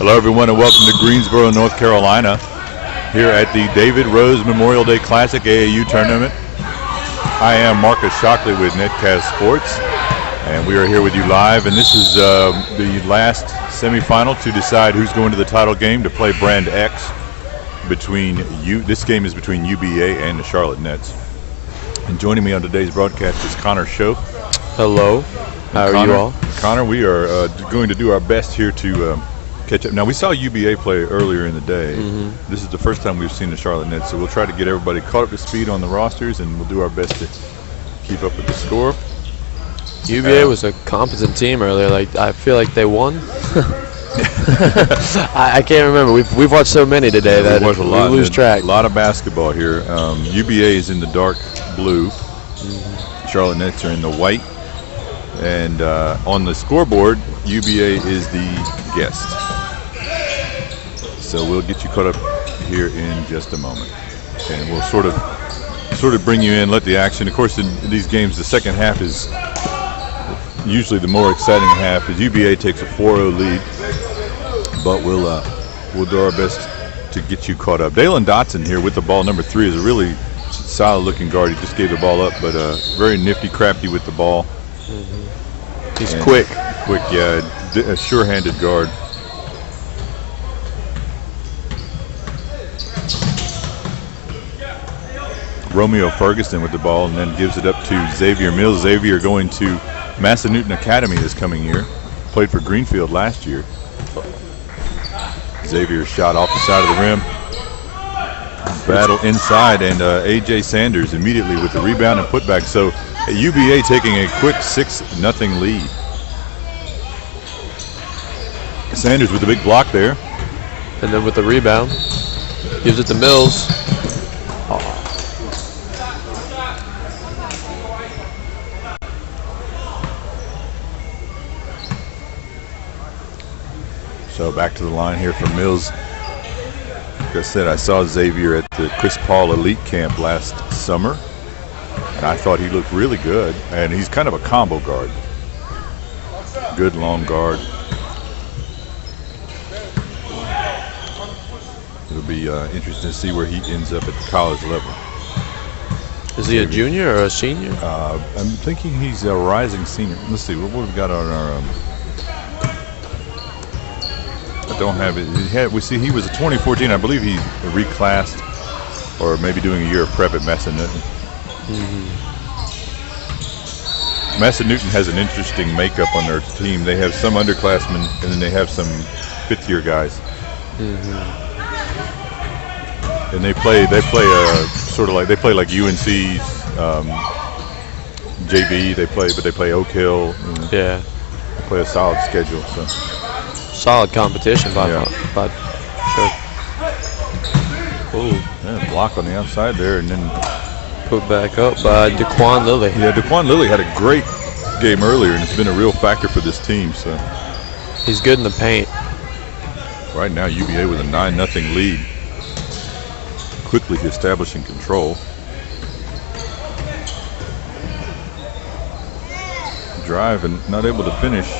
Hello, everyone, and welcome to Greensboro, North Carolina, here at the David Rose Memorial Day Classic AAU Tournament. I am Marcus Shockley with Netcast Sports, and we are here with you live. And this is the last semifinal to decide who's going to the title game to play Brand X. This game is between UBA and the Charlotte Nets. And joining me on today's broadcast is Connor Shope. Hello. How are you all? Connor, we are going to do our best here to catch up. Now, we saw UBA play earlier in the day. This is the first time we've seen the Charlotte Nets, so we'll try to get everybody caught up to speed on the rosters, and we'll do our best to keep up with the score. UBA was a competent team earlier. I feel like they won. I can't remember. We've watched so many today that we lose track. A lot of basketball here. UBA is in the dark blue. Charlotte Nets are in the white. And on the scoreboard, UBA is the guest. So we'll get you caught up here in just a moment. And we'll sort of bring you in, let the action. Of course, in these games, the second half is usually the more exciting half, as UBA takes a 4-0 lead. But we'll do our best to get you caught up. Dalen Dotson here with the ball, number 3, is a really solid-looking guard. He just gave the ball up, but very nifty, crafty with the ball. He's quick. Quick, yeah, a sure-handed guard. Romeo Ferguson with the ball, and then gives it up to Xavier Mills. Xavier going to Massanutten Academy this coming year. Played for Greenfield last year. Xavier shot off the side of the rim. Battle inside, and A.J. Sanders immediately with the rebound and putback. So UBA taking a quick 6-0 lead. Sanders with the big block there. And then with the rebound, gives it to Mills. So back to the line here for Mills. Like I said, I saw Xavier at the Chris Paul Elite Camp last summer, and I thought he looked really good. And he's kind of a combo guard. Good long guard. It'll be interesting to see where he ends up at the college level. Is he a junior or a senior? I'm thinking he's a rising senior. Let's see, what we've got on our... I don't have it. He was a 2014. I believe he reclassed, or maybe doing a year of prep at Massanutten. Massanutten has an interesting makeup on their team. They have some underclassmen, and then they have some fifth-year guys. And they play sort of like UNC's JV. They play Oak Hill. Yeah. They play a solid schedule. So. Solid competition by sure. Ooh, yeah, block on the outside there, and then put back up by Daquan Lilly. Yeah, Daquan Lilly had a great game earlier, and it's been a real factor for this team. So he's good in the paint. Right now, UBA with a 9-0 lead, quickly establishing control. Drive and not able to finish.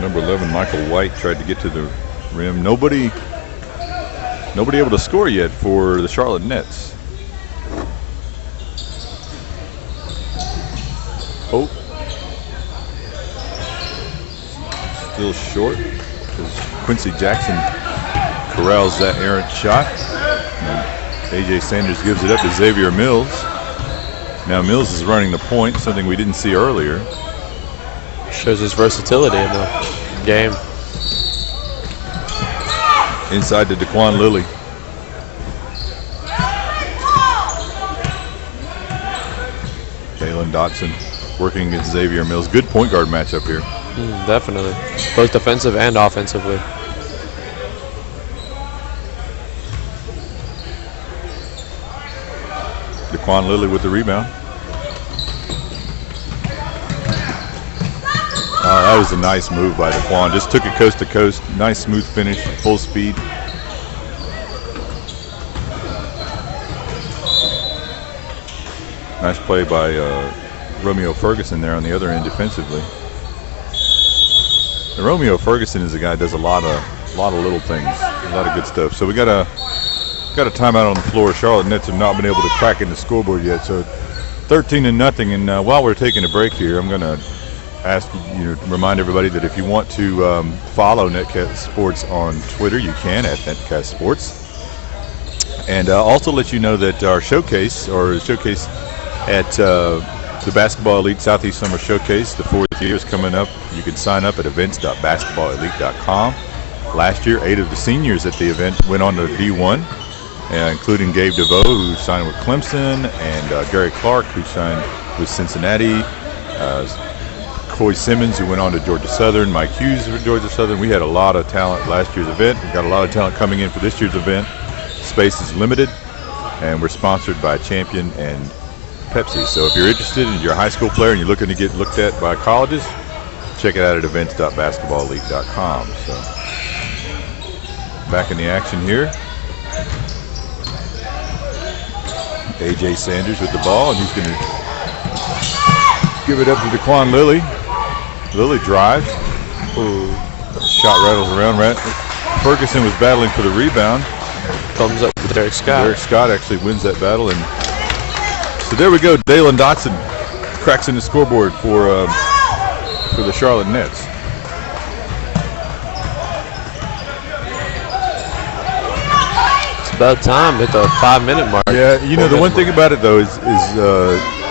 Number 11, Michael White, tried to get to the rim. Nobody able to score yet for the Charlotte Nets. Oh. Still short because Quincy Jackson corrals that errant shot. And A.J. Sanders gives it up to Xavier Mills. Now Mills is running the point, something we didn't see earlier. Shows his versatility in the game. Inside to Daquan Lilly. Dalen Dotson working against Xavier Mills. Good point guard matchup here. Definitely. Both defensive and offensively. Daquan Lilly with the rebound. That was a nice move by Daquan. Just took it coast to coast. Nice smooth finish, full speed. Nice play by Romeo Ferguson there on the other end defensively. And Romeo Ferguson is a guy who does a lot of little things, a lot of good stuff. So we got a timeout on the floor. Charlotte Nets have not been able to crack in the scoreboard yet. So 13-0. And while we're taking a break here, I'm going to ask you to remind everybody that if you want to follow Netcast Sports on Twitter, you can at Netcast Sports. And also let you know that our showcase at the Basketball Elite Southeast Summer Showcase, the 4th year, is coming up. You can sign up at events.basketballelite.com. Last year, 8 of the seniors at the event went on to D1, including Gabe DeVoe, who signed with Clemson, and Gary Clark, who signed with Cincinnati, Coy Simmons, who went on to Georgia Southern, Mike Hughes for Georgia Southern. We had a lot of talent last year's event. We've got a lot of talent coming in for this year's event. Space is limited, and we're sponsored by Champion and Pepsi. So if you're interested and you're a high school player and you're looking to get looked at by colleges, check it out at events.basketballelite.com. So back in the action here. A.J. Sanders with the ball, and he's going to give it up to Daquan Lilly. Lilly drives. Ooh. Shot rattles around. Ferguson was battling for the rebound. Thumbs up to Derek Scott. Derek Scott actually wins that battle, and so there we go. Dalen Dotson cracks in the scoreboard for the Charlotte Nets. It's about time. Hit the 5-minute mark. Yeah, you know the one thing about it though is in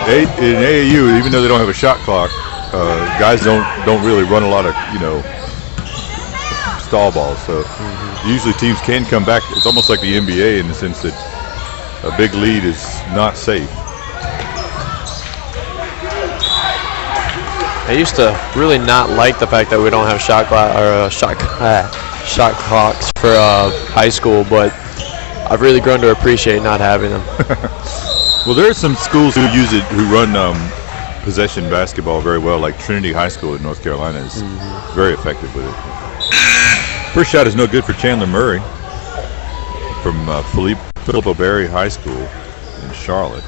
AAU, even though they don't have a shot clock, guys don't really run a lot of stall balls. So usually teams can come back. It's almost like the NBA in the sense that a big lead is not safe. I used to really not like the fact that we don't have shot clocks for high school, but I've really grown to appreciate not having them. Well, there are some schools who use it, who run possession basketball very well, like Trinity High School in North Carolina is very effective with it. First shot is no good for Chandler Murray from Filippo Berry High School in Charlotte.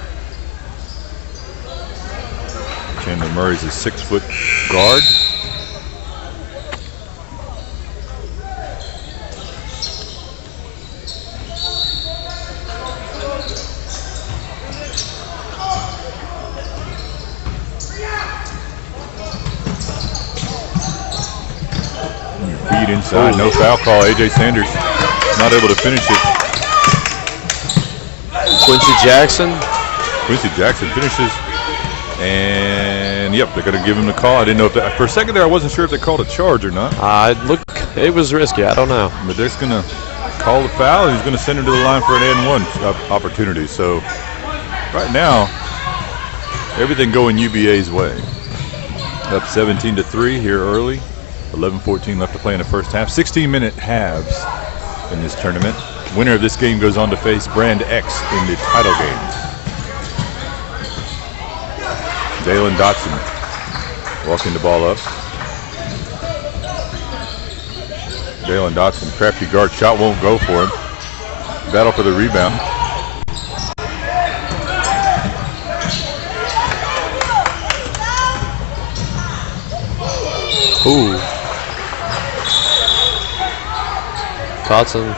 Chandler Murray's a 6-foot guard. Feed inside, no foul call. A.J. Sanders not able to finish it. Quincy Jackson finishes. And yep, they're going to give him the call. I didn't know if for a second there I wasn't sure if they called a charge or not. It was risky. I don't know. But they're just going to call the foul, and he's going to send him to the line for an and-one opportunity. So right now, everything going UBA's way. Up 17-3 here early. 11:14 left to play in the first half. 16-minute halves in this tournament. Winner of this game goes on to face Brand X in the title game. Dalen Dotson walking the ball up. Dalen Dotson, crafty guard, shot won't go for him. Battle for the rebound. Ooh. Dotson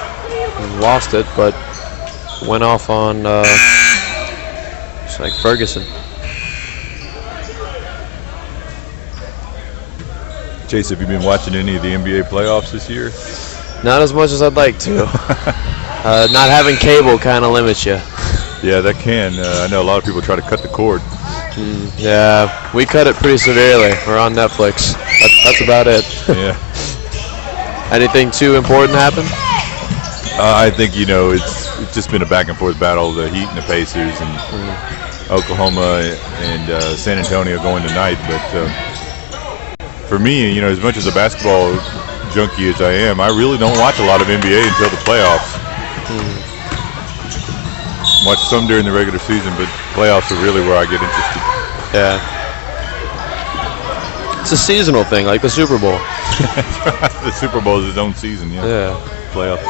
lost it, but went off on it's like Ferguson. Chase, have you been watching any of the NBA playoffs this year? Not as much as I'd like to. Not having cable kind of limits you. Yeah, that can. I know a lot of people try to cut the cord. Yeah, we cut it pretty severely. We're on Netflix. That's about it. Yeah. Anything too important happen? I think, it's just been a back and forth battle, the Heat and the Pacers, and Oklahoma and San Antonio going tonight. But for me, as much as a basketball junkie as I am, I really don't watch a lot of NBA until the playoffs. Watch some during the regular season, but playoffs are really where I get interested. Yeah. It's a seasonal thing, like the Super Bowl. The Super Bowl is its own season, yeah. Playoffs.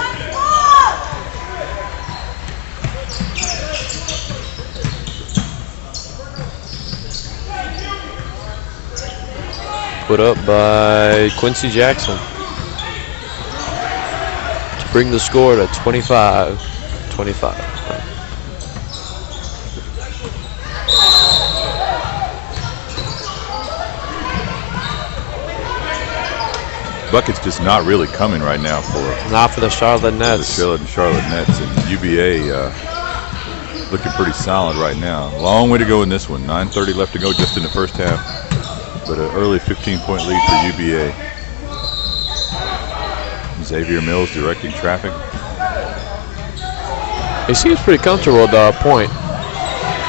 Put up by Quincy Jackson to bring the score to 25-25. Bucket's just not really coming right now for the Charlotte Nets. The Charlotte Nets, and UBA looking pretty solid right now. Long way to go in this one. 9:30 left to go just in the first half, but an early 15-point lead for UBA. Xavier Mills directing traffic. He seems pretty comfortable at the point.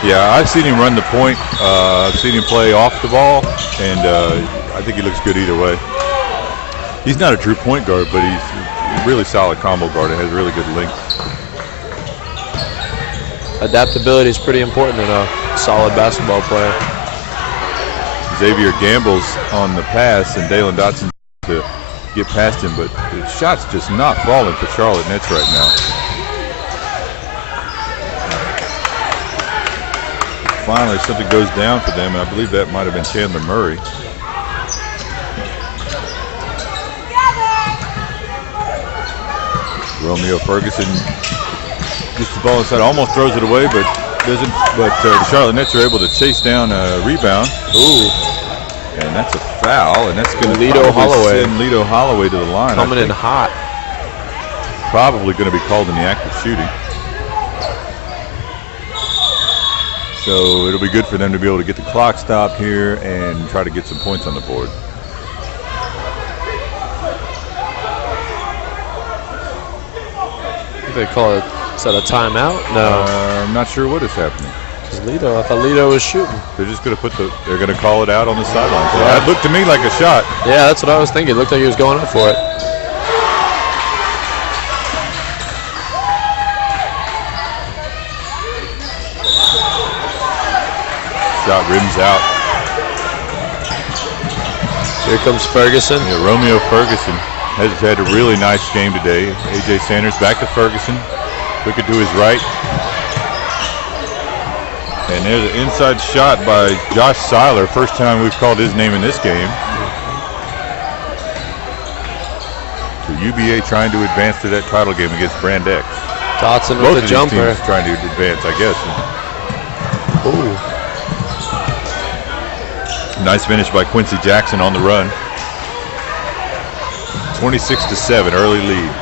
Yeah, I've seen him run the point. I've seen him play off the ball, and I think he looks good either way. He's not a true point guard, but he's a really solid combo guard and has really good length. Adaptability is pretty important in a solid basketball player. Xavier gambles on the pass, and Dalen Dotson to get past him, but the shot's just not falling for Charlotte Nets right now. Finally, something goes down for them, and I believe that might have been Chandler Murray. Romeo Ferguson gets the ball inside, almost throws it away, but doesn't. But the Charlotte Nets are able to chase down a rebound. Ooh. And that's a foul, and that's going to Lito Holloway. send Lito Holloway to the line. Coming in hot. Probably going to be called in the act of shooting. So it'll be good for them to be able to get the clock stopped here and try to get some points on the board. They call it, is that a timeout? No. I'm not sure what is happening. Because I thought Lito was shooting. They're just going to they're going to call it out on the sideline. So it looked to me like a shot. Yeah, that's what I was thinking. It looked like he was going up for it. Shot rims out. Here comes Ferguson. Yeah, Romeo Ferguson has had a really nice game today. A.J. Sanders back to Ferguson. Took it to his right. And there's an inside shot by Josh Seiler. First time we've called his name in this game. So UBA trying to advance to that title game against Brand X. Dotson Both with the jumper. Teams trying to advance, I guess. Ooh. Nice finish by Quincy Jackson on the run. 26-7, early lead.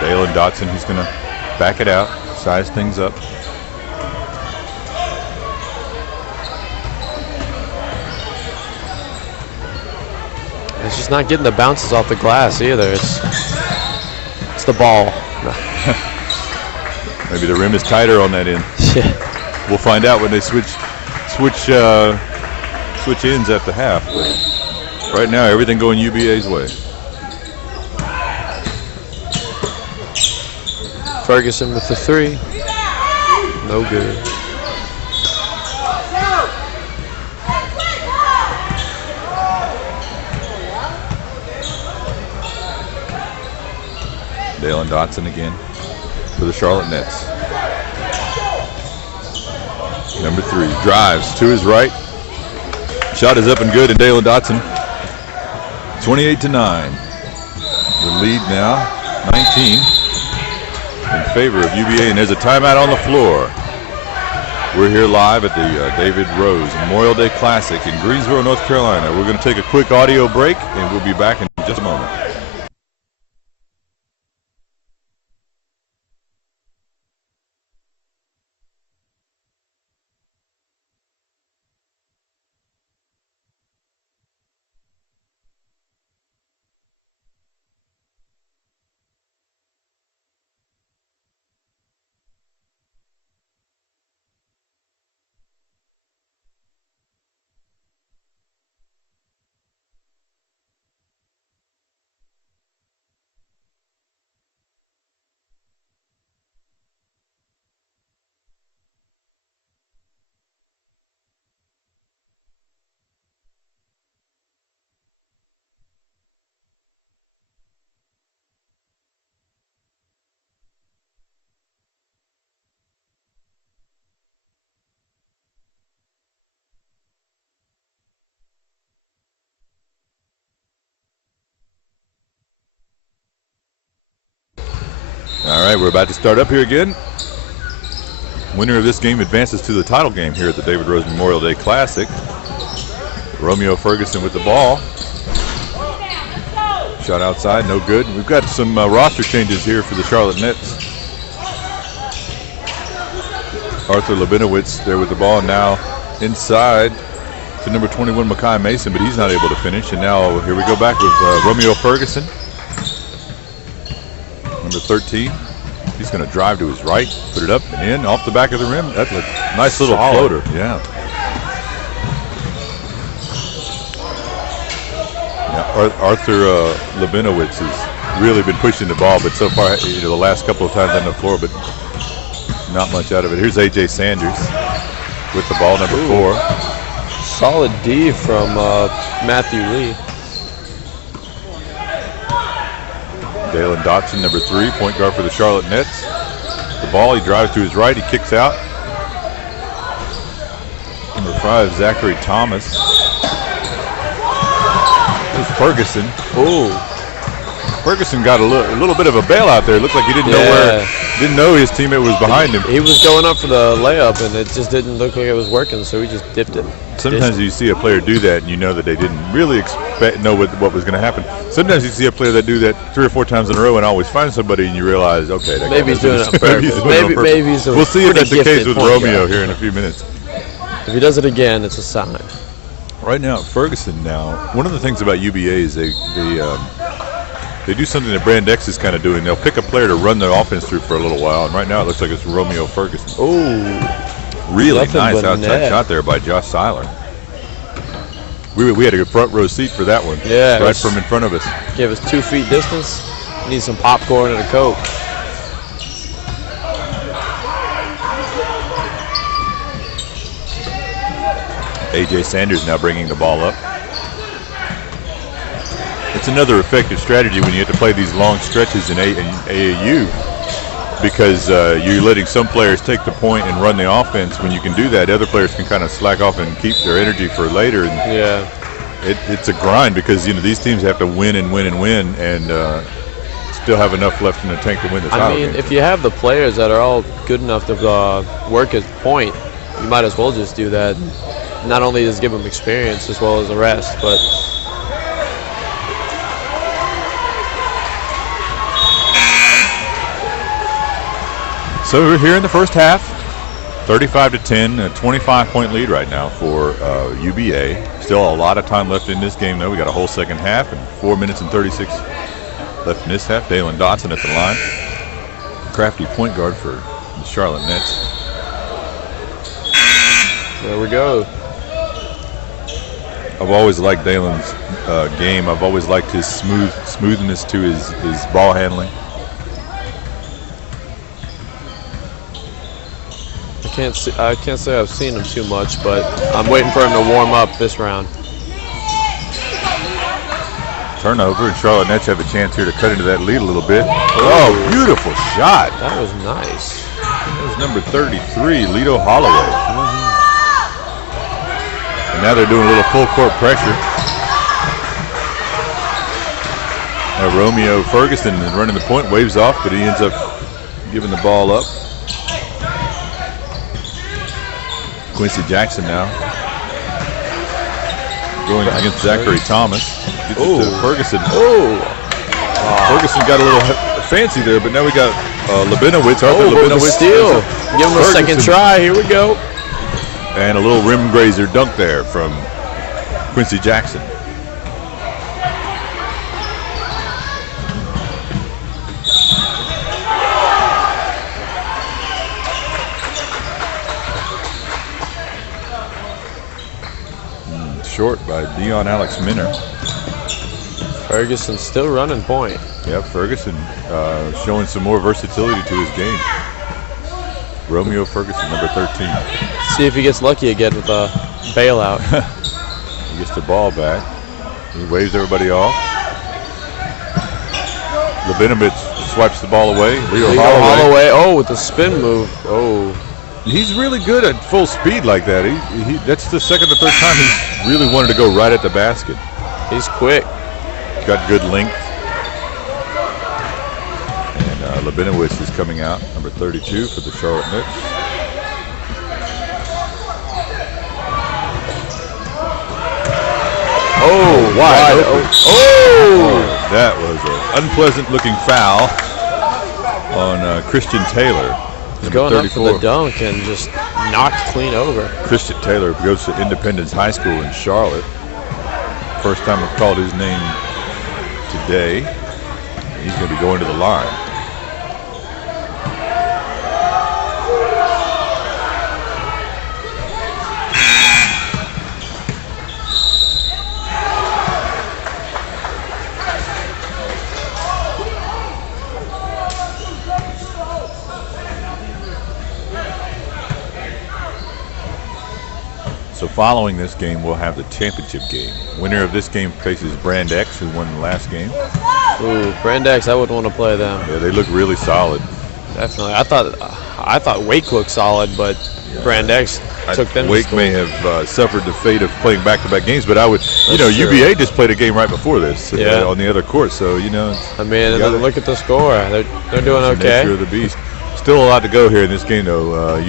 Dalen Dotson, he's going to back it out, size things up. It's just not getting the bounces off the glass either. It's the ball. Maybe the rim is tighter on that end. Yeah. We'll find out when they switch ends at the half. But right now, everything going UBA's way. Ferguson with the three. No good. Dalen Dotson again for the Charlotte Nets. Number 3 drives to his right. Shot is up and good, and Dalen Dotson. 28-9. The lead now, 19, in favor of UBA, and there's a timeout on the floor. We're here live at the David Rose Memorial Day Classic in Greensboro, North Carolina. We're going to take a quick audio break, and we'll be back in just a moment. All right, we're about to start up here again. Winner of this game advances to the title game here at the David Rose Memorial Day Classic. Romeo Ferguson with the ball. Shot outside, no good. We've got some roster changes here for the Charlotte Nets. Arthur Labinowitz there with the ball, now inside to number 21, Makai Mason, but he's not able to finish. And now here we go back with Romeo Ferguson, number 13. He's going to drive to his right, put it up and in, off the back of the rim. That's a nice little floater. Yeah. Arthur Labinowitz has really been pushing the ball, but so far, the last couple of times on the floor, but not much out of it. Here's A.J. Sanders with the ball, number 4. Solid D from Matthew Lee. Dalen Dotson, number 3, point guard for the Charlotte Nets. The ball, he drives to his right, he kicks out. Number 5, Zachary Thomas. There's Ferguson. Ooh. Ferguson got a little bit of a bailout there. It looked like he didn't know his teammate was behind him. He was going up for the layup, and it just didn't look like it was working, so he just dipped it. Sometimes you see a player do that, and you know that they didn't really know what was going to happen. Sometimes you see a player that do that 3 or 4 times in a row and always find somebody, and you realize, okay, that maybe he's doing it on purpose. Maybe he's we'll see if that's the case with Romeo here in a few minutes. If he does it again, it's a sign. Right now, Ferguson now, one of the things about UBA is they do something that Brand X is kind of doing. They'll pick a player to run the offense through for a little while, and right now it looks like it's Romeo Ferguson. Oh, really nice outside shot there by Josh Seiler. We had a front row seat for that one. Yeah, right from in front of us. Gave us 2 feet distance. Need some popcorn and a Coke. A.J. Sanders now bringing the ball up. It's another effective strategy when you have to play these long stretches in AAU, because you're letting some players take the point and run the offense. When you can do that, other players can kind of slack off and keep their energy for later. And yeah, it's a grind, because these teams have to win and win and win, and still have enough left in the tank to win the title game. If you have the players that are all good enough to work at point, you might as well just do that. Not only does it give them experience as well as the rest, but so we're here in the first half, 35-10, a 25-point lead right now for UBA. Still a lot of time left in this game, though. We got a whole second half and 4 minutes and 36 left in this half. Dalen Dotson at the line, crafty point guard for the Charlotte Nets. There we go. I've always liked Dalen's game. I've always liked his smoothness to his ball handling. I can't say I've seen him too much, but I'm waiting for him to warm up this round. Turnover, and Charlotte Nets have a chance here to cut into that lead a little bit. Oh, beautiful shot. That was nice. That was number 33, Lito Holloway. And now they're doing a little full court pressure. Now Romeo Ferguson is running the point, waves off, but he ends up giving the ball up. Quincy Jackson now going against Zachary Thomas. Gets it to Ferguson. Ferguson got a little fancy there, but now we got Labinowitz. Arthur Labinowitz. Steal. Give him a second try. Here we go. And a little rim grazer dunk there from Quincy Jackson. Short by Dion Alex Minner. Ferguson still running point. Yep, Ferguson showing some more versatility to his game. Romeo Ferguson, number 13. See if he gets lucky again with a bailout. He gets the ball back. He waves everybody off. Labinowitz swipes the ball away. Leo Holloway. Oh, with the spin move. Oh. He's really good at full speed like that. That's the second or third time he's really wanted to go right at the basket. He's quick. Got good length. And Labinowitz is coming out, number 32 for the Charlotte Knicks. Oh, wide open. open. Oh! That was an unpleasant looking foul on Christian Taylor. He's going up for the dunk and just knocked clean over. Christian Taylor goes to Independence High School in Charlotte. First time I've called his name today. He's going to be going to the line. So following this game, we'll have the championship game. Winner of this game faces Brand X, who won the last game. Ooh, Brand X, I would want to play them. Yeah, they look really solid. Definitely. I thought Wake looked solid, but yeah. Brand X took them. Wake may have suffered the fate of playing back-to-back games, but I would, UBA just played a game right before this on the other court, so I mean, look at the score. They're doing okay. Nature of the beast. Still a lot to go here in this game, though.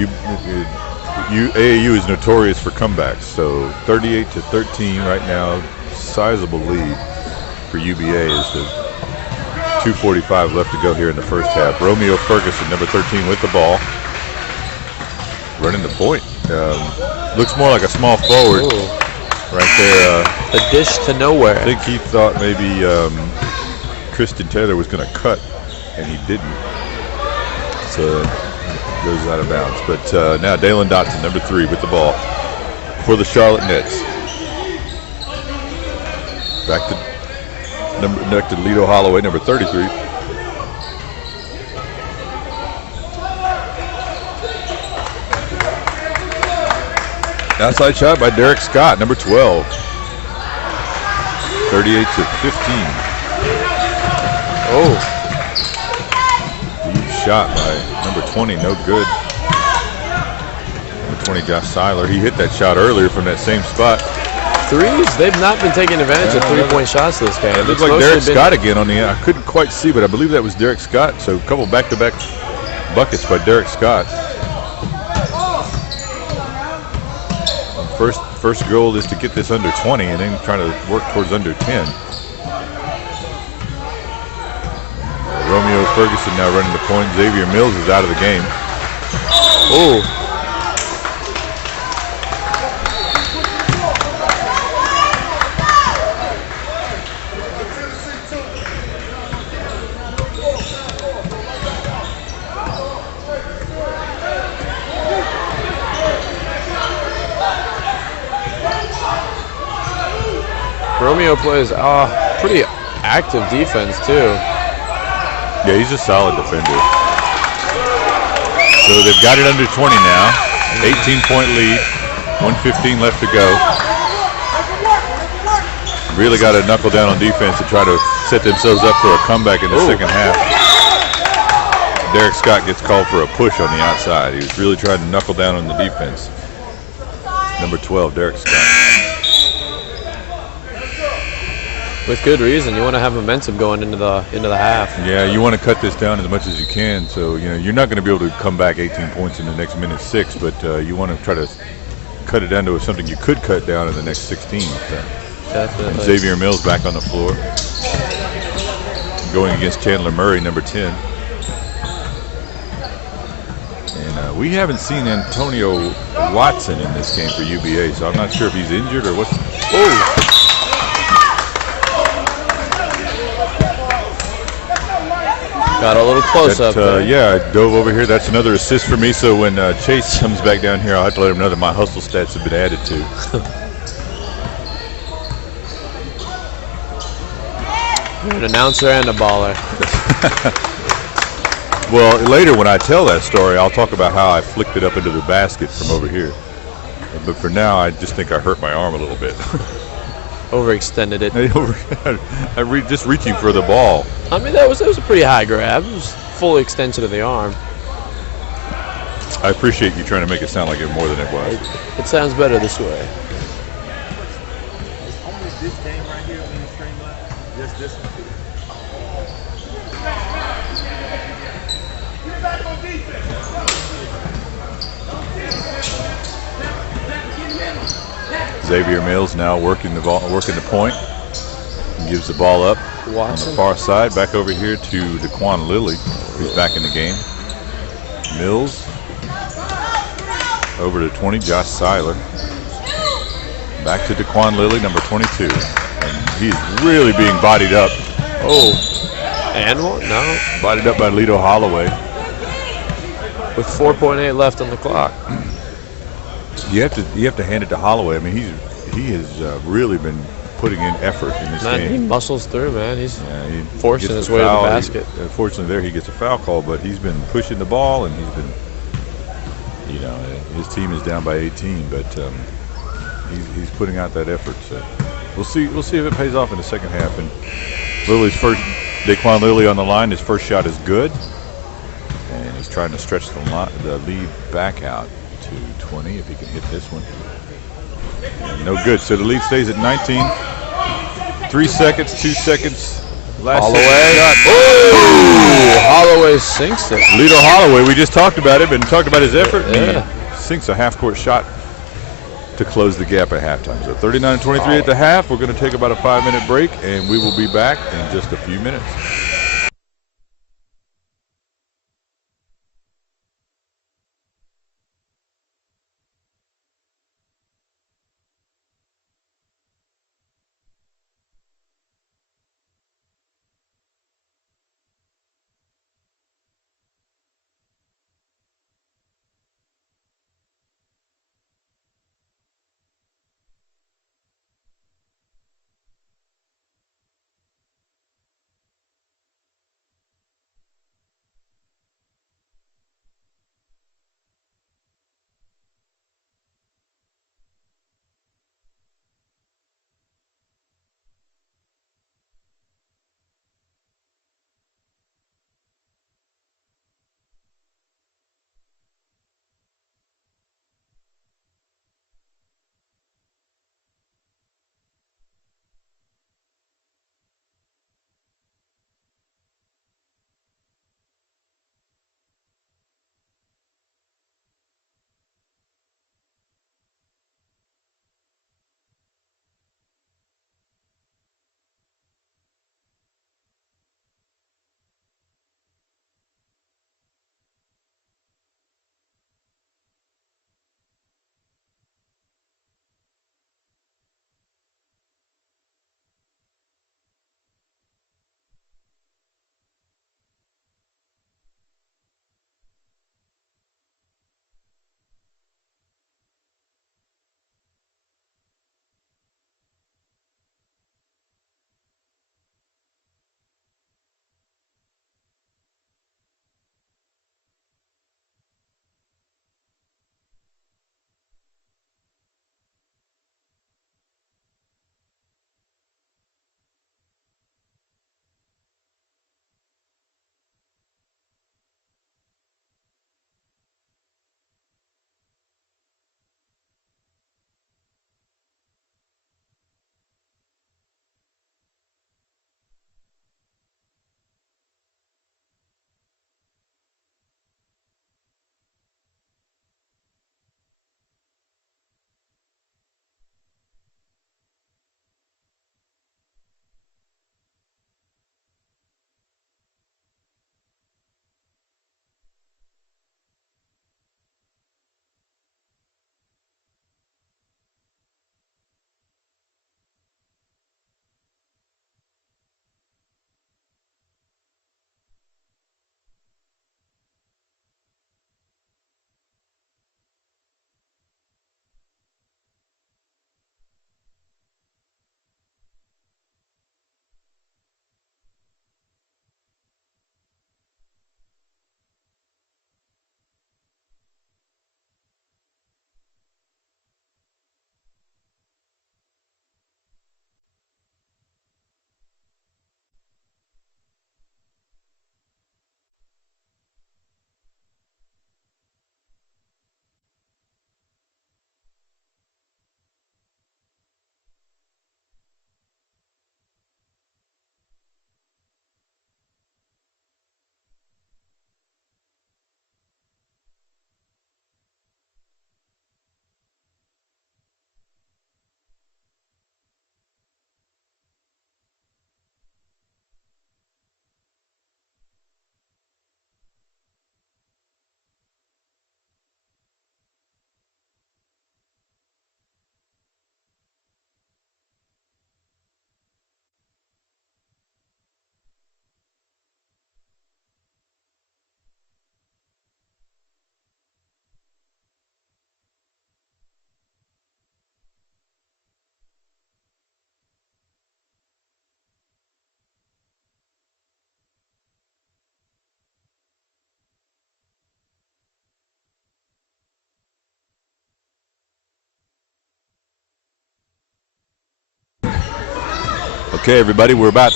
AAU is notorious for comebacks, so 38-13 right now, sizable lead for UBA as the 2:45 left to go here in the first half. Romeo Ferguson, number 13, with the ball, running the point. Looks more like a small forward. Ooh. Right there. A dish to nowhere. I think he thought maybe Christian Taylor was going to cut, and he didn't. So goes out of bounds. But now Dalen Dotson, number 3, with the ball for the Charlotte Nets. Back to Lito Holloway, number 33. Outside shot by Derek Scott, number 12. 38-15. Oh. Shot by number 20, no good. Number 20, Josh Seiler. He hit that shot earlier from that same spot. Threes, they've not been taking advantage of three-point shots this game. It looks like Derek Scott again on the end. I couldn't quite see, but I believe that was Derek Scott. So a couple back-to-back buckets by Derek Scott. First goal is to get this under 20 and then trying to work towards under 10. Romeo Ferguson now running the point. Xavier Mills is out of the game. Oh. Romeo plays pretty active defense too. Yeah, he's a solid defender. So they've got it under 20 now. 18-point lead. 1:15 left to go. Really got to knuckle down on defense to try to set themselves up for a comeback in the second half. Derek Scott gets called for a push on the outside. He was really trying to knuckle down on the defense. Number 12, Derek Scott. With good reason. You want to have momentum going into the half. Yeah, you want to cut this down as much as you can. So you're not going to be able to come back 18 points in the next minute 6, but you want to try to cut it down to something you could cut down in the next 16. Definitely. And Xavier Mills back on the floor, going against Chandler Murray, number 10. And we haven't seen Antonio Watson in this game for UBA, so I'm not sure if he's injured or what's. Oh. Got a little close up there. Yeah, I dove over here. That's another assist for me. So when Chase comes back down here, I'll have to let him know that my hustle stats have been added to. You're an announcer and a baller. Well, later when I tell that story, I'll talk about how I flicked it up into the basket from over here. But for now, I just think I hurt my arm a little bit. Overextended it. Just reaching for the ball. I mean, that was a pretty high grab. It was full extension of the arm. I appreciate you trying to make it sound like it more than it was. It sounds better this way. It's only this game right here in the stream line. Just this one. Xavier Mills now working the point. Gives the ball up Watson. on the far side. Back over here to DeQuan Lilly, who's back in the game. Mills over to 20, Josh Seiler. Back to DeQuan Lilly, number 22. And he's really being bodied up. Oh, and one? No. Bodied up by Lito Holloway. With 4.8 left on the clock. You have to hand it to Holloway. I mean, he has really been putting in effort in this game. He muscles through, man. He's he forcing his way to the basket. Unfortunately, there he gets a foul call, but he's been pushing the ball, and he's been, his team is down by 18, but he's putting out that effort. So we'll see if it pays off in the second half. And Lilly's first, Daquan Lilly on the line. His first shot is good, and he's trying to stretch the lead back out to 20 if he can hit this one. And no good. So the lead stays at 19. 3 seconds, 2 seconds. Last Holloway. shot. Oh! Holloway sinks it. Lito Holloway, we just talked about him and talked about his effort. Yeah. He sinks a half-court shot to close the gap at halftime. So 39-23 at the half. We're going to take about a 5-minute break, and we will be back in just a few minutes. Okay, everybody, we're about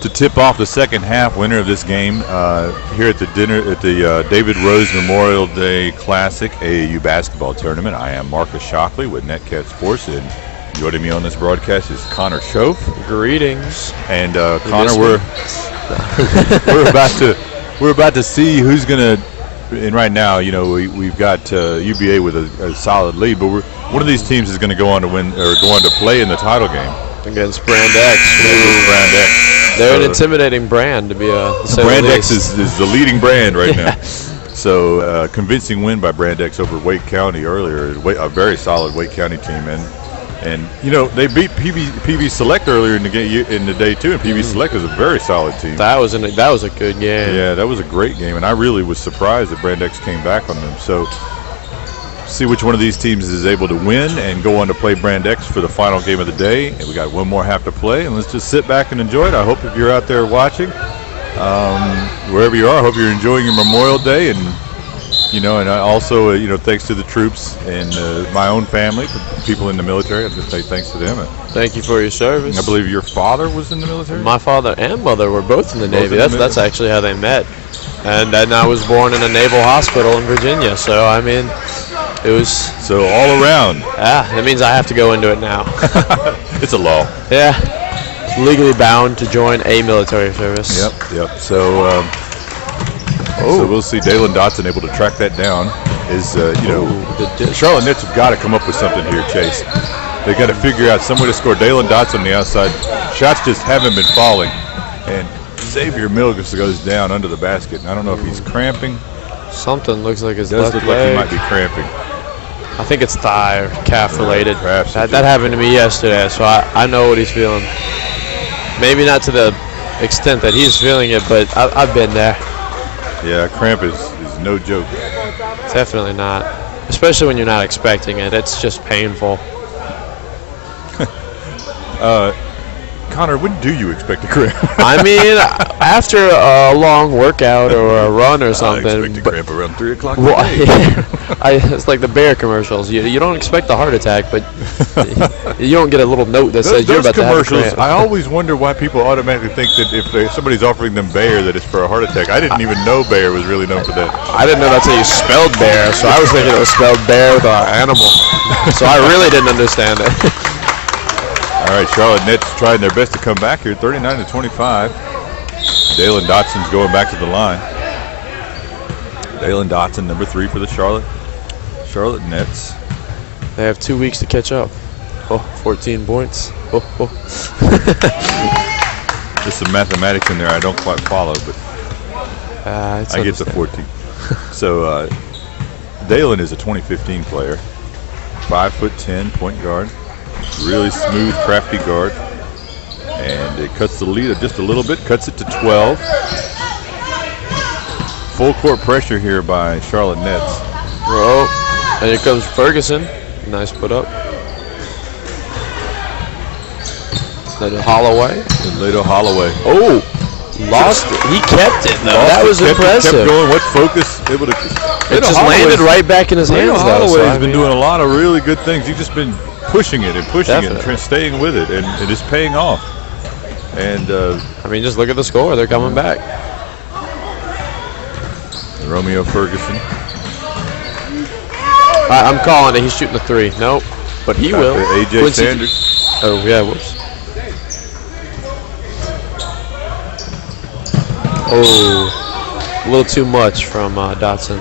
to tip off the second half winner of this game here at the David Rose Memorial Day Classic AAU basketball tournament. I am Marcus Shockley with Netcat Sports, and joining me on this broadcast is Connor Schoaf. Greetings. And Connor, we're about to see who's gonna. And right now, you know, we've got UBA with a solid lead, but one of these teams is going to go on to win or go on to play in the title game against Brand X. Brand X. They're an intimidating brand to be a. Brand X is the leading brand right now. So convincing win by Brand X over Wake County earlier. A very solid Wake County team, and you know they beat PV Select earlier in the day too, and PV Select is a very solid team. That was a good game. Yeah, that was a great game, and I really was surprised that Brand X came back on them. So see which one of these teams is able to win and go on to play Brand X for the final game of the day. And we got one more half to play, and let's just sit back and enjoy it. I hope if you're out there watching, wherever you are, I hope you're enjoying your Memorial Day, and you know, and I also, you know, thanks to the troops and my own family, people in the military. I just say thanks to them. Thank you for your service. I believe your father was in the military? My father and mother were both in the Navy. That's actually how they met. And then I was born in a naval hospital in Virginia. So, I mean, it was... So all around. Yeah, that means I have to go into it now. It's a law. Yeah. Legally bound to join a military service. Yep. So... So we'll see Dalen Dotson able to track that down. Charlotte Nets have got to come up with something here, Chase. They got to figure out some way to score. Dalen Dotson on the outside. Shots just haven't been falling. And Xavier Milgus goes down under the basket. And I don't know if he's cramping. Something looks like his left left leg. Like he might be cramping. I think it's thigh or calf related. That that happened to me yesterday, so I know what he's feeling. Maybe not to the extent that he's feeling it, but I've been there. Yeah, cramp is no joke. Definitely not. Especially when you're not expecting it. It's just painful. Connor, when do you expect a cramp? I mean, after a long workout or a run or something. I expect a cramp around 3 o'clock. It's like the Bear commercials. You don't expect a heart attack, but you don't get a little note that says you're about to have a cramp. I always wonder why people automatically think that if somebody's offering them Bayer that it's for a heart attack. I didn't even know Bayer was really known for that. I didn't know that's how you spelled bear, so I was thinking it was spelled bear with an animal. So I really didn't understand it. All right, Charlotte Nets trying their best to come back here, 39-25. Dalen Dotson's going back to the line. Dalen Dotson, number 3 for the Charlotte Nets. They have 2 weeks to catch up. 14 points. There's some mathematics in there I don't quite follow, but I get the 14. So Dalen is a 2015 player, 5'10", point guard. Really smooth, crafty guard. And it cuts the lead just a little bit, cuts it to 12. Full court pressure here by Charlotte Nets. And here comes Ferguson. Nice put up. Little Holloway. Oh, lost it. He kept it, though. That was impressive. Kept going. What focus? Able to. It just landed right back in his hands, though. Holloway has been doing a lot of really good things. He's just been pushing it and staying with it, and it is paying off. And I mean, just look at the score. They're coming back. Romeo Ferguson. I'm calling it. He's shooting the 3. Nope, but he will. AJ Sanders. Oh yeah, whoops. Oh, a little too much from Dotson.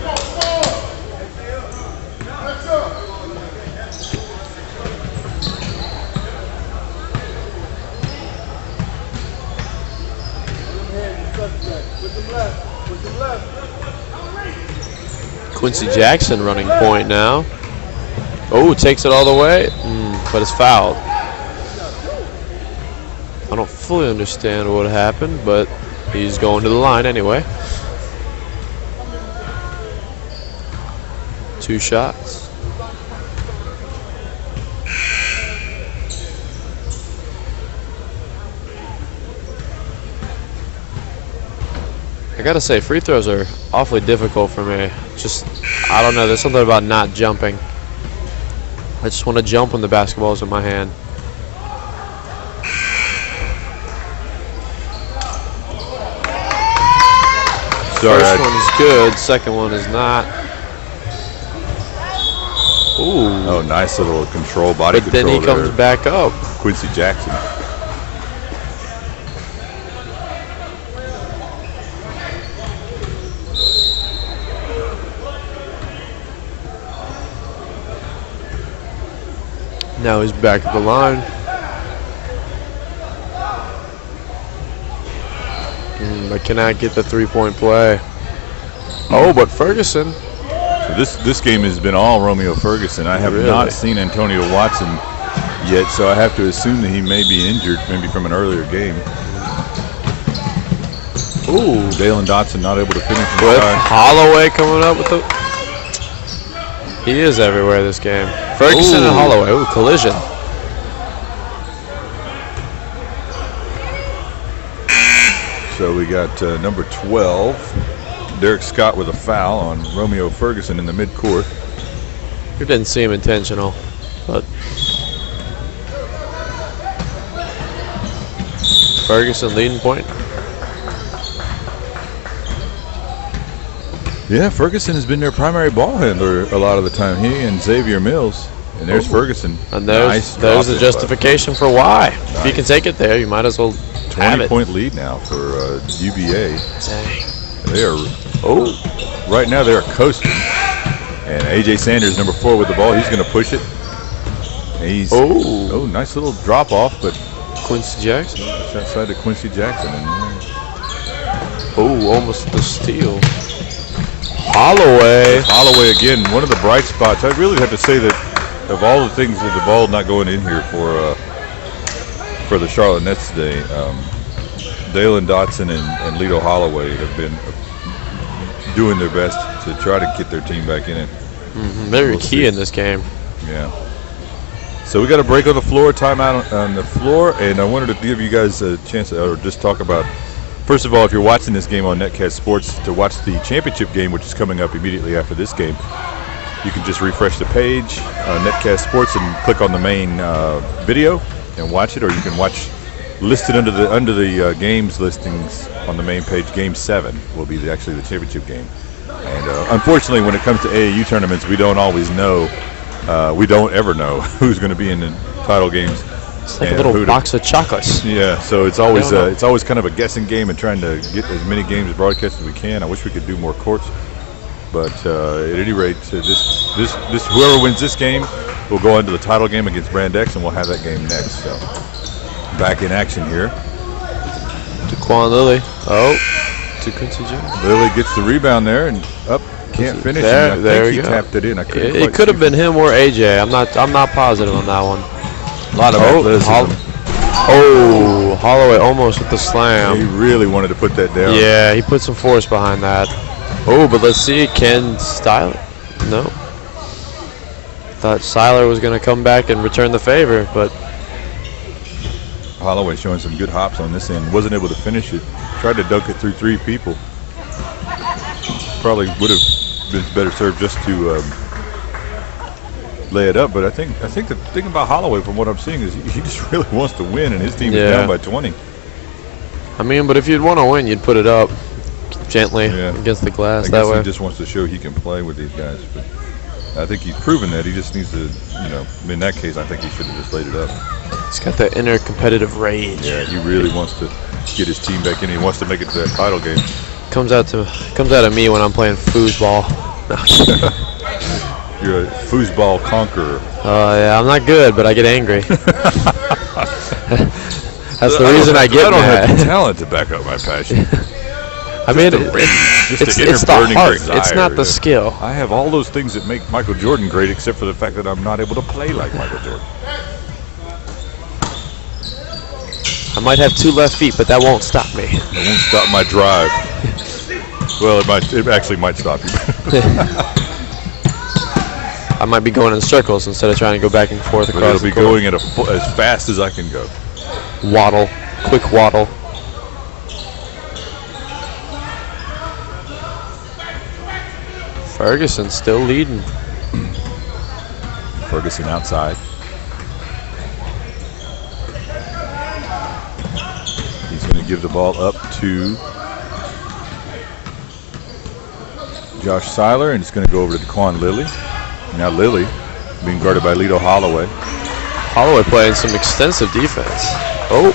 Quincy Jackson running point now. Oh, takes it all the way, but it's fouled. I don't fully understand what happened, but he's going to the line anyway. 2 shots. I gotta say, free throws are awfully difficult for me. Just, I don't know, there's something about not jumping. I just want to jump when the basketball's in my hand. Sorry, First one's good, second one is not. Ooh. Oh, nice little control, body But control then he comes there. back up. Quincy Jackson. Now he's back at the line. But cannot get the three-point play. Oh, but Ferguson. So this game has been all Romeo Ferguson. I have not seen Antonio Watson yet, so I have to assume that he may be injured, maybe from an earlier game. Ooh. Dalen Dotson not able to finish With inside. Holloway coming up with the... He is everywhere this game. Ferguson and Holloway. Ooh, collision. So we got number 12, Derek Scott with a foul on Romeo Ferguson in the midcourt. You didn't seem intentional, but Ferguson leading point. Yeah, Ferguson has been their primary ball handler a lot of the time. He and Xavier Mills. And there's Ferguson. And there's the justification for why. Nice. If you can take it there, you might as well have it. 20-point lead now for UBA. Dang. They are, right now they're coasting. And A.J. Sanders, number 4 with the ball. He's going to push it. And he's, nice little drop off, but Quincy Jackson. Just outside to Quincy Jackson. And, almost the steal. Holloway again, one of the bright spots. I really have to say that of all the things that the ball not going in here for the Charlotte Nets today, Dalen Dotson and Lito Holloway have been doing their best to try to get their team back in it. Very key in this game. Yeah. So we got a break on the floor, timeout on the floor, and I wanted to give you guys a chance or just talk about, first of all, if you're watching this game on Netcast Sports, to watch the championship game, which is coming up immediately after this game, you can just refresh the page, Netcast Sports, and click on the main video and watch it, or you can watch listed under the games listings on the main page. Game 7 will be actually the championship game. And unfortunately, when it comes to AAU tournaments, we don't always know. We don't ever know who's going to be in the title games. It's like a little box of chocolates. Yeah, so it's always kind of a guessing game and trying to get as many games broadcast as we can. I wish we could do more courts, but at any rate, this whoever wins this game will go into the title game against Brand X, and we'll have that game next. So back in action here. To Quan Lilly. To Quincy Jackson. Lilly gets the rebound there and up. Can't finish. There we go. He tapped it in. It could have been him or AJ. I'm not positive on that one. A lot of athleticism. Holloway almost with the slam. He really wanted to put that down. Yeah, he put some force behind that. But let's see. Can Styler? No. Thought Styler was going to come back and return the favor, but Holloway showing some good hops on this end. Wasn't able to finish it. Tried to dunk it through 3 people. Probably would have been better served just to lay it up, but I think the thing about Holloway, from what I'm seeing, is he just really wants to win, and his team is down by 20. I mean, but if you'd want to win, you'd put it up gently against the glass that way. He just wants to show he can play with these guys, but I think he's proven that. He just needs to, in that case, I think he should have just laid it up. He's got that inner competitive rage. Yeah, he really wants to get his team back in. He wants to make it to that title game. Comes out of me when I'm playing foosball. You're a foosball conqueror. Yeah, I'm not good, but I get angry. That's the reason I get mad. I don't have the talent to back up my passion. I mean, it's the heart. Desire. It's not the skill. I have all those things that make Michael Jordan great, except for the fact that I'm not able to play like Michael Jordan. I might have 2 left feet, but that won't stop me. It won't stop my drive. Well, it actually might stop you. I might be going in circles instead of trying to go back and forth across the court. It'll be going as fast as I can go. Waddle. Quick waddle. Ferguson still leading. Ferguson outside. He's going to give the ball up to Josh Seiler, and it's going to go over to Daquan Lilly. Now Lilly being guarded by Lito Holloway. Holloway playing some extensive defense. Oh,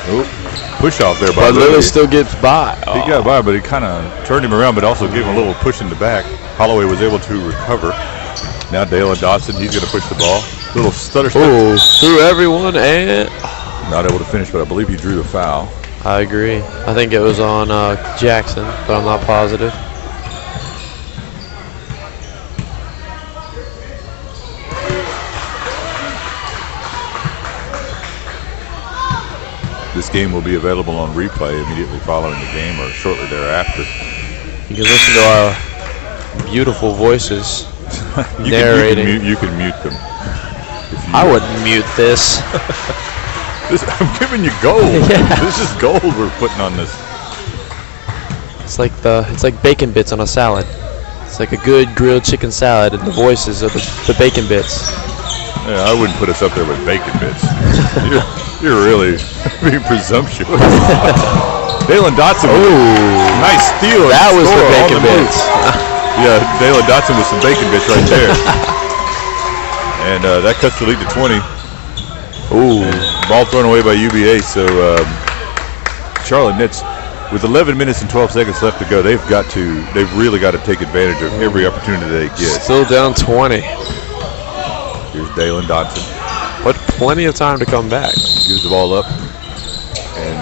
push off there by but Lilly. Lilly still gets by. He got by, but he kind of turned him around, but also gave him a little push in the back. Holloway was able to recover. Now Dalen Dotson, he's going to push the ball. Little stutter step. Oh, through everyone and Not able to finish, but I believe he drew the foul. I agree. I think it was on Jackson, but I'm not positive. This game will be available on replay immediately following the game or shortly thereafter. You can listen to our beautiful voices narrating. You can mute them. I wouldn't mute this. I'm giving you gold. Yeah. This is gold we're putting on this. It's like bacon bits on a salad. It's like a good grilled chicken salad, and the voices are the bacon bits. Yeah, I wouldn't put us up there with bacon bits. You're really being presumptuous. Dalen Dotson. Oh, Nice steal. that was the bacon bits. Yeah, Dalen Dotson with some bacon bits right there. And that cuts the lead to 20. Ooh. Ball thrown away by UBA. So Charlotte Nets, with 11 minutes and 12 seconds left to go, they've really got to take advantage of every opportunity they get. Still down 20. Here's Dalen Dotson. But plenty of time to come back. Gives the ball up. And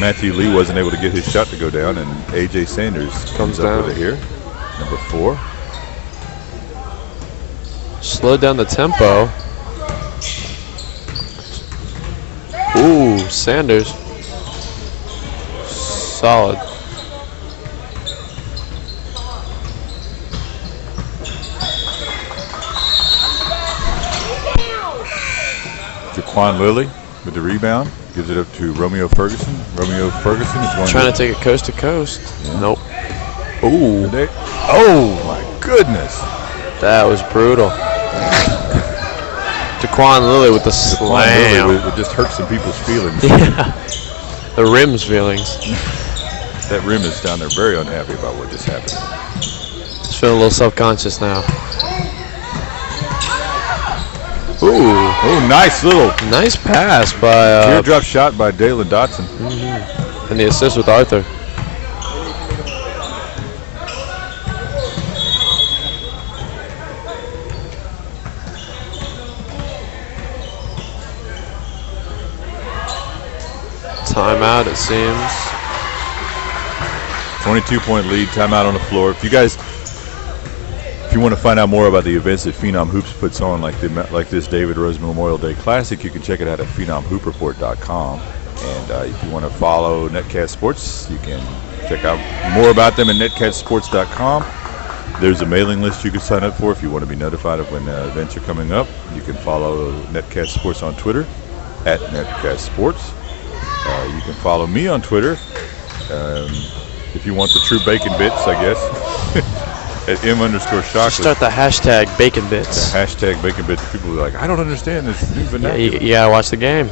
Matthew Lee wasn't able to get his shot to go down, and A.J. Sanders comes up with it here. Number 4. Slowed down the tempo. Ooh, Sanders. Solid. Daquan Lilly with the rebound. Gives it up to Romeo Ferguson. Romeo Ferguson is going Trying to take it coast to coast. Yeah. Nope. Ooh, Oh, my goodness. that was brutal. Daquan Lilly with the slam. It just hurts some people's feelings. Yeah. The rim's feelings. That rim is down there very unhappy about what just happened. Just feeling a little self-conscious now. Ooh. Oh, nice little Nice pass by teardrop shot by Dalen Dotson. and the assist with Arthur. Timeout, it seems. 22-point lead, timeout on the floor. If you want to find out more about the events that Phenom Hoops puts on, like this David Rose Memorial Day Classic, you can check it out at phenomhoopreport.com. And if you want to follow Netcast Sports, you can check out more about them at netcastsports.com. There's a mailing list you can sign up for if you want to be notified of when events are coming up. You can follow Netcast Sports on Twitter at Netcast Sports. You can follow me on Twitter if you want the true bacon bits, I guess. At M_Shockley. Start the hashtag bacon bits. The hashtag bacon bits. People are like, I don't understand this new Yeah, vernacular. you gotta watch the game.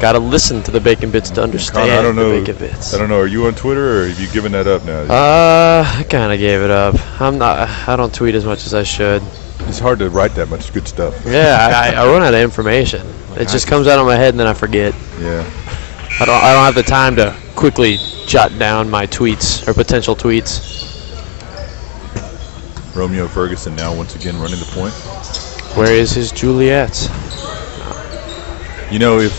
Gotta listen to the bacon bits to understand I don't know. the bacon bits. I don't know. Are you on Twitter, or have you given that up now? I kind of gave it up. I don't tweet as much as I should. It's hard to write that much good stuff. Yeah, I run out of information. It just comes out of my head and then I forget. Yeah. I don't have the time to quickly jot down my tweets or potential tweets. Romeo Ferguson now once again running the point. Where is his Juliet? You know, if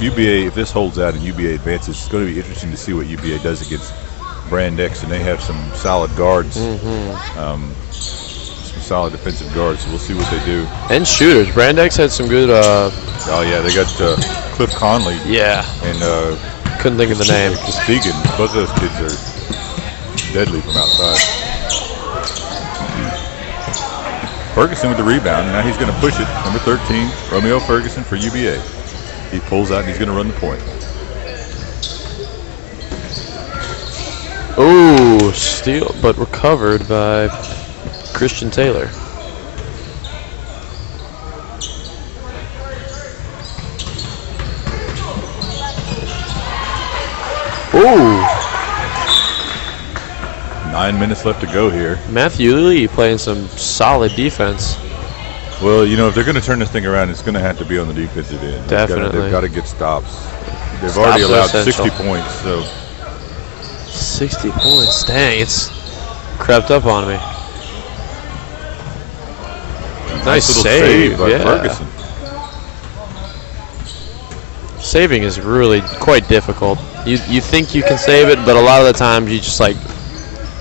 UBA, if this holds out and UBA advances, it's going to be interesting to see what UBA does against Brand X, and they have some solid guards, some solid defensive guards. So we'll see what they do. And shooters. Brand X had some good. Oh yeah, they got Cliff Conley. Yeah. And couldn't think of the name. Stegan. Both of those kids are deadly from outside. Ferguson with the rebound. Now he's going to push it. Number 13, Romeo Ferguson for UBA. He pulls out and he's going to run the point. Ooh, steal, but recovered by Christian Taylor. Ooh. 9 minutes left to go here. Matthew Lee playing some solid defense. Well, you know, if they're going to turn this thing around, it's going to have to be on the defensive end. Definitely. They've got to get stops. They've Stops already are allowed essential. 60 points, so 60 points. Dang, it's crept up on me. Nice little save, by yeah. Ferguson. Saving is really quite difficult. You think you can save it, but a lot of the times you just like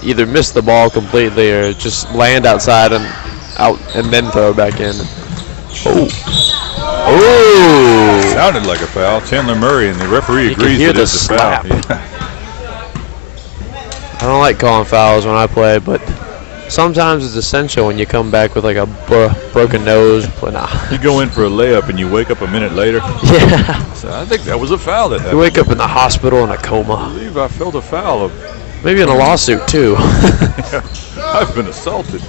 either miss the ball completely or just land outside and then throw it back in. Oh. Oh. Sounded like a foul. Chandler Murray, and the referee You can agrees hear that it's a the foul. slap. Yeah. I don't like calling fouls when I play, but sometimes it's essential when you come back with like a broken nose. But nah. You go in for a layup and you wake up a minute later. Yeah. So I think that was a foul that happened. You wake up in the hospital in a I coma. believe I felt a foul. Maybe in a lawsuit too. I've been assaulted.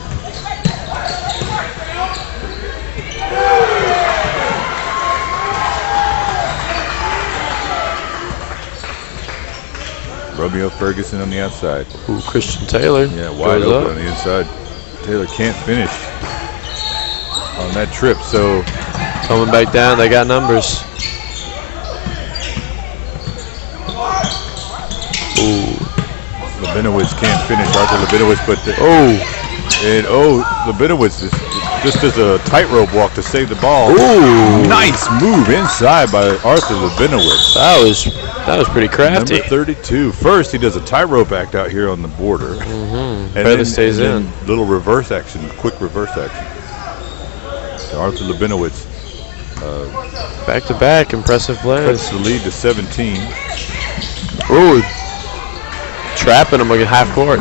Romeo Ferguson on the outside. Ooh, Christian Taylor. Yeah, wide goes open up. on the inside. Taylor can't finish on that trip, so Coming back down, they got numbers. Ooh. Labinowitz can't finish. Arthur Labinowitz, but Labinowitz just does a tightrope walk to save the ball. Ooh. Nice move inside by Arthur Labinowitz. That was pretty crafty. Number 32. First, he does a tightrope act out here on the border. Mm-hmm. And Barely stays in. Little reverse action, quick reverse action. To Arthur Labinowitz. Back-to-back, impressive plays. Cuts the lead to 17. Ooh. Trapping him like a half court.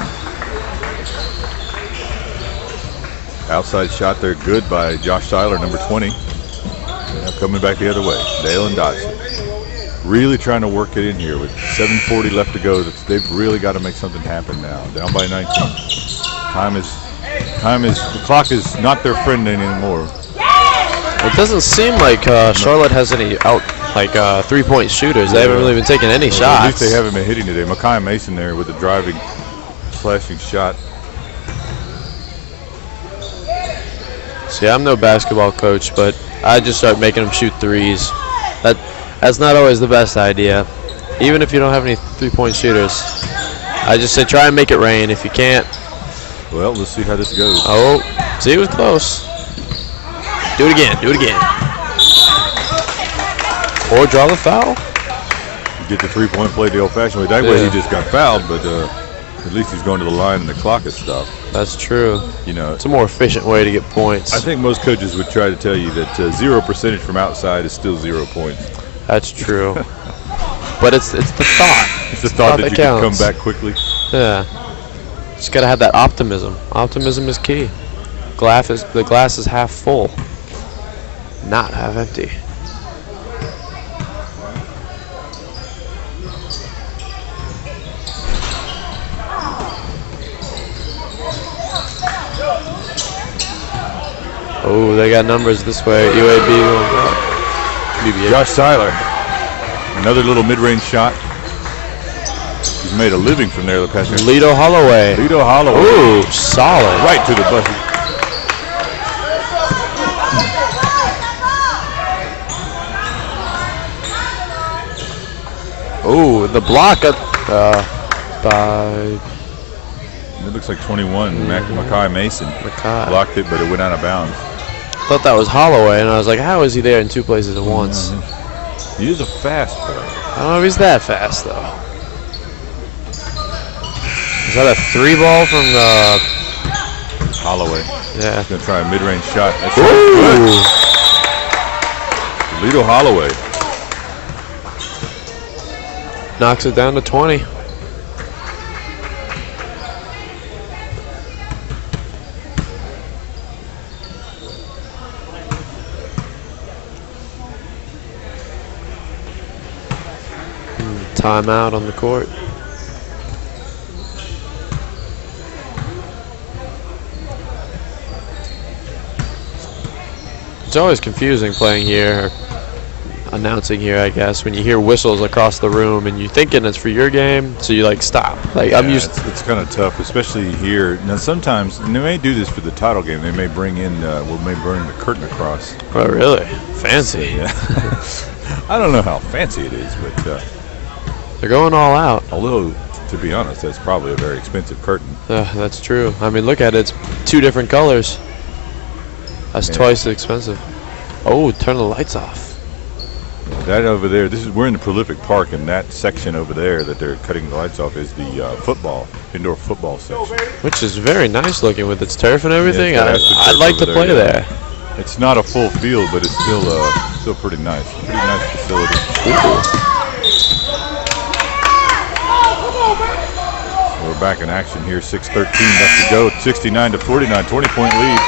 Outside shot there, good by Josh Seiler, number 20. Now coming back the other way, Dale and Dotson. Really trying to work it in here with 7:40 left to go. They've really got to make something happen now. Down by 19. The clock is not their friend anymore. It doesn't seem like Charlotte has any three-point shooters. They haven't really been taking any shots. At least they haven't been hitting today. Mekhi Mason there with the driving, slashing shot. See, I'm no basketball coach, but I just start making them shoot threes. That's not always the best idea. Even if you don't have any three-point shooters, I just say try and make it rain. If you can't, well, let's see how this goes. oh, see, it was close. Do it again. Or draw the foul. You get the three-point play the old-fashioned way. That way he just got fouled, but at least he's going to the line and the clock is stopped. That's true. You know, It's a more efficient way to get points. I think most coaches would try to tell you that 0% from outside is still 0 points. That's true. But it's the thought. It's the thought that you can come counts. back quickly. Yeah. Just gotta have that optimism. Optimism is key. The glass is half full, not half empty. Oh, they got numbers this way. UAB. UBA. Josh Seiler, another little mid-range shot. He's made a living from there the past year. Lito Holloway. Lito Holloway. Ooh, solid. Right to the buzzer. Ooh, the block up by It looks like 21. Mekhi Mason Mekhi. blocked it, but it went out of bounds. Thought that was Holloway, and I was like, how is he there in two places at once? He is a fast player. I don't know if he's that fast, though. Is that a three ball from Holloway. Yeah. He's going to try a mid-range shot. That's Ooh. good. Lito Holloway. Knocks it down to 20. Timeout on the court. It's always confusing playing here. announcing here, I guess, when you hear whistles across the room and you're thinking it's for your game, so you like stop. Like, I'm used to. It's kind of tough, especially here. Now sometimes, and they may do this for the title game, they may bring in, may bring the curtain across. Oh, really? Fancy. Yeah. I don't know how fancy it is, but they're going all out. Although, to be honest, that's probably a very expensive curtain. That's true. I mean, look at it. It's 2 different colors. That's twice as expensive. Oh, turn the lights off. That over there, we're in the prolific park, and that section over there that they're cutting the lights off is the indoor football section. Which is very nice looking with its turf and everything. Yeah, I'd like to play there. It's not a full field, but it's still pretty nice. Pretty nice facility. We're back in action here. 6:13 left to go. 69-49, 20-point lead.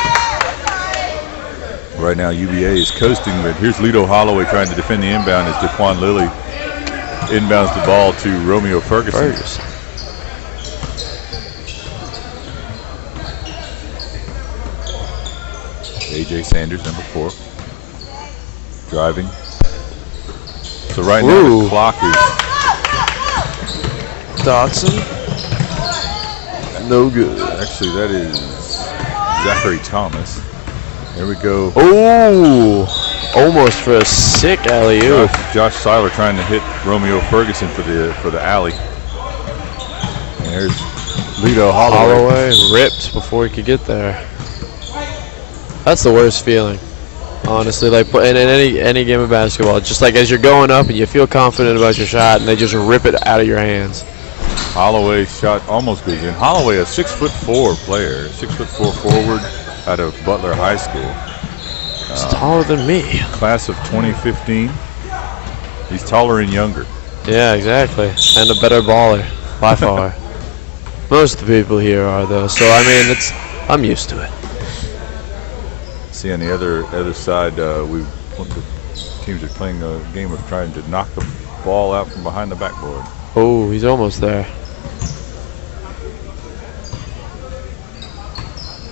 Right now, UBA is coasting, but here's Lito Holloway trying to defend the inbound as Daquan Lilly inbounds the ball to Romeo Ferguson. AJ Sanders, number 4, driving. So right now the clock is Dotson. No good. Actually, that is Zachary Thomas. There we go. Oh, almost for a sick alley-oop. Josh Seiler trying to hit Romeo Ferguson for the alley. And there's Lito Holloway. Holloway ripped before he could get there. That's the worst feeling, honestly. Like in any game of basketball, just like as you're going up and you feel confident about your shot, and they just rip it out of your hands. Holloway's shot almost goes in. Holloway, a 6'4" player, 6'4" forward out of Butler High School. He's taller than me. Class of 2015. He's taller and younger. Yeah, exactly. And a better baller, by far. Most of the people here are, though. So I mean, I'm used to it. See, on the other side, the teams are playing a game of trying to knock the ball out from behind the backboard. Oh, he's almost there.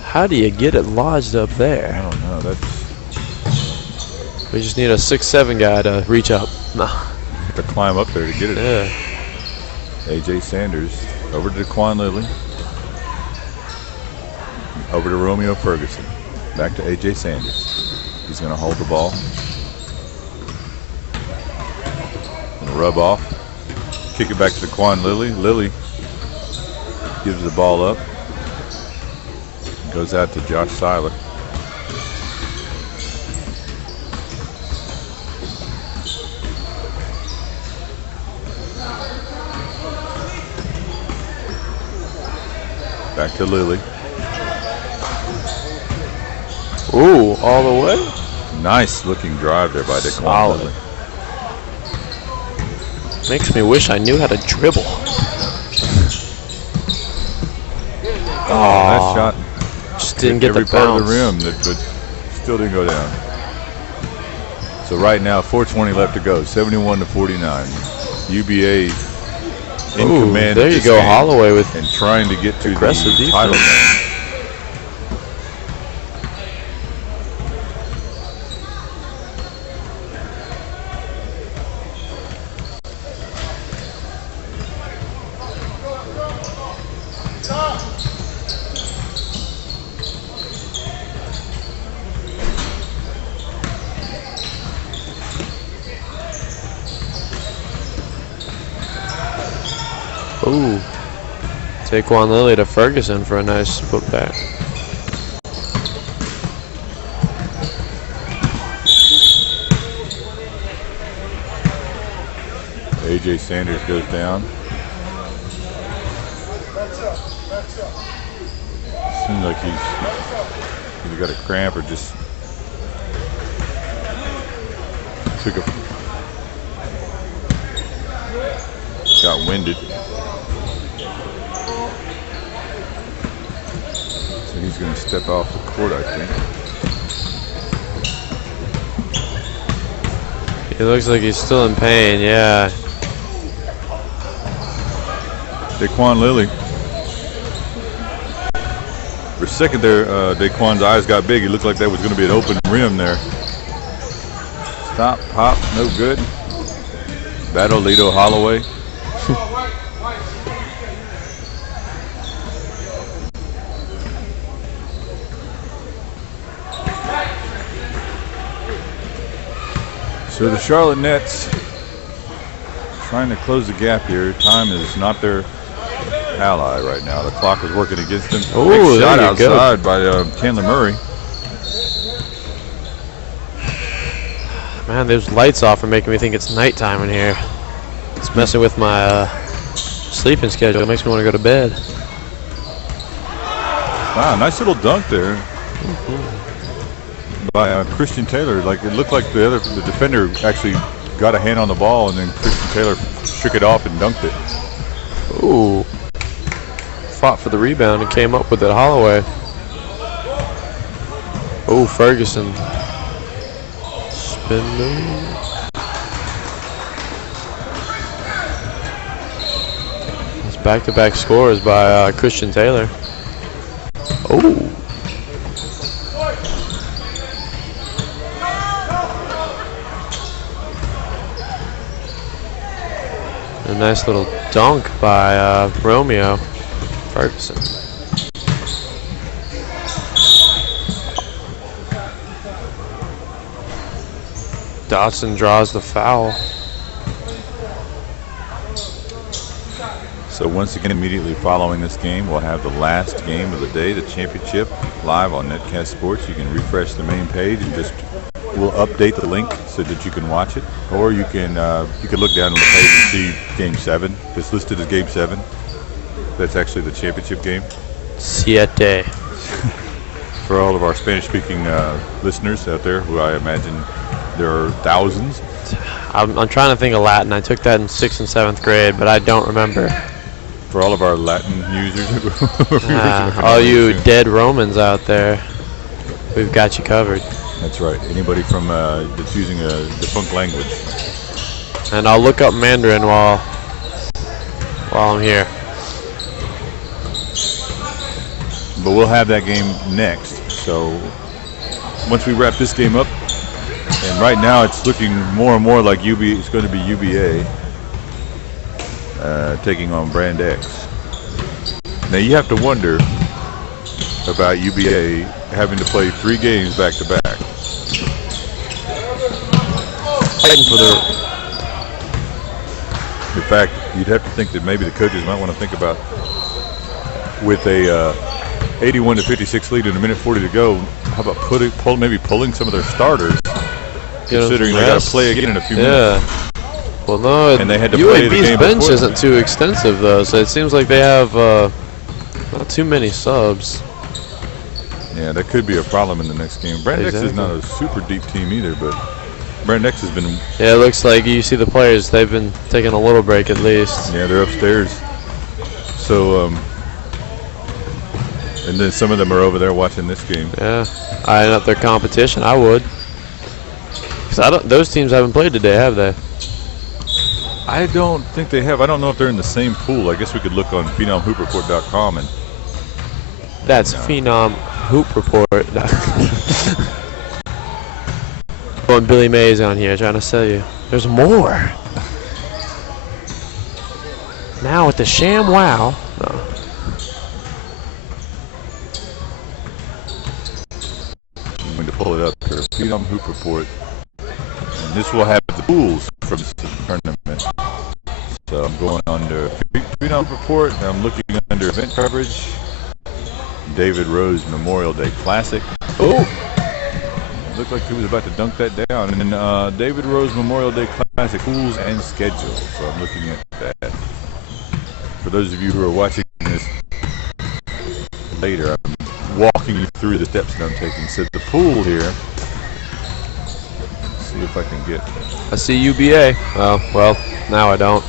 How do you get it lodged up there? I don't know. We just need a 6'7" guy to reach up. Nah. Have to climb up there to get it. Yeah. AJ Sanders over to Daquan Lilly. Over to Romeo Ferguson. Back to AJ Sanders. He's going to hold the ball. Going to rub off. Kick it back to Daquan Lilly. Lilly gives the ball up. Goes out to Josh Seiler. Back to Lilly. Ooh, all the way? Nice looking drive there by Daquan Lilly. Makes me wish I knew how to dribble. That shot just didn't get every the part bounce. of the rim, but still didn't go down. So right now, 4:20 left to go, 71-49. UBA in command. There you go, Holloway with and trying to get to aggressive the title game. Ooh. Daquan Lilly to Ferguson for a nice putback. AJ Sanders goes down. Seems like he's either got a cramp or just got winded. So he's going to step off the court, I think. He looks like he's still in pain, yeah. Daquan Lilly. For a second there, Daquan's eyes got big. He looked like that was going to be an open rim there. It's Stop, pop, no good. Battle Lido Holloway. So the Charlotte Nets trying to close the gap here. Time is not their ally right now. The clock is working against them. Oh, big shot there you go. outside by Chandler Murray. Man, those lights off are making me think it's nighttime in here. It's messing with my sleeping schedule. It makes me want to go to bed. Wow, nice little dunk there by Christian Taylor. Like it looked like the defender actually got a hand on the ball, and then Christian Taylor shook it off and dunked it. Ooh. Fought for the rebound and came up with it. Holloway. Oh, Ferguson. Spin move. It's back-to-back scores by Christian Taylor. Oh. A nice little dunk by Romeo Ferguson. Dotson draws the foul. So once again, immediately following this game, we'll have the last game of the day, the championship, live on Netcast Sports. You can refresh the main page and just we'll update the link so that you can watch it, or you can look down on the page and see Game 7. It's listed as Game 7. That's actually the championship game. Siete. For all of our Spanish-speaking listeners out there, who I imagine there are thousands. I'm trying to think of Latin. I took that in 6th and 7th grade, but I don't remember. For all of our Latin users, all you dead Romans out there, we've got you covered. That's right. Anybody from that's using a defunct language. And I'll look up Mandarin while I'm here. But we'll have that game next. So once we wrap this game up, and right now it's looking more and more like UBA. It's going to be UBA taking on Brand X. Now you have to wonder about UBA having to play 3 games back to back. Fighting for the. In fact, you'd have to think that maybe the coaches might want to think about, with a 81-56 lead and 1:40 to go, how about maybe pulling some of their starters, considering they got to play again in a few minutes. Well, no, and they had to play the UAB's game bench before. isn't too extensive though, so it seems like they have not too many subs. Yeah, that could be a problem in the next game. Brand X is not a super deep team either, but Brand X has been. Yeah, it looks like you see the players. They've been taking a little break at least. Yeah, they're upstairs. So, and then some of them are over there watching this game. Yeah, eyeing up their competition. I would, because those teams haven't played today, have they? I don't think they have. I don't know if they're in the same pool. I guess we could look on PhenomHoopReport.com and. That's Phenom Hoop Report. Going Billy Mays on here trying to sell you. There's more. Now with the sham wow. Oh. I'm going to pull it up here. Phenom Hoop Report. And this will have the pools from this tournament. So I'm going under Phenom Report. And I'm looking under event coverage. David Rose Memorial Day Classic. Oh! Looked like he was about to dunk that down. And then David Rose Memorial Day Classic pools and schedule. So I'm looking at that. For those of you who are watching this later, I'm walking you through the steps that I'm taking. So the pool here. Let's see if I can get. I see UBA. Oh, well, now I don't.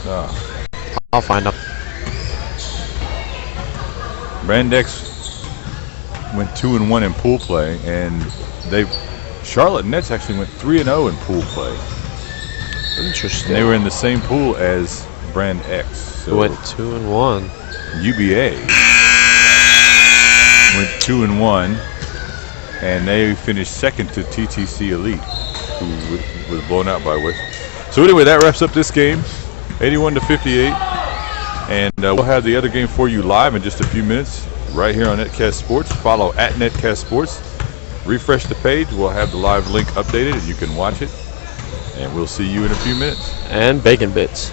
I'll find out. Brand X went 2-1 in pool play, and Charlotte Nets actually went 3-0 in pool play. Interesting. And they were in the same pool as Brand X. So went 2-1. UBA went 2-1, and they finished second to TTC Elite. who was blown out by West. So anyway, that wraps up this game, 81-58. And we'll have the other game for you live in just a few minutes right here on Netcast Sports. Follow at Netcast Sports. Refresh the page. We'll have the live link updated and you can watch it. And we'll see you in a few minutes. And bacon bits.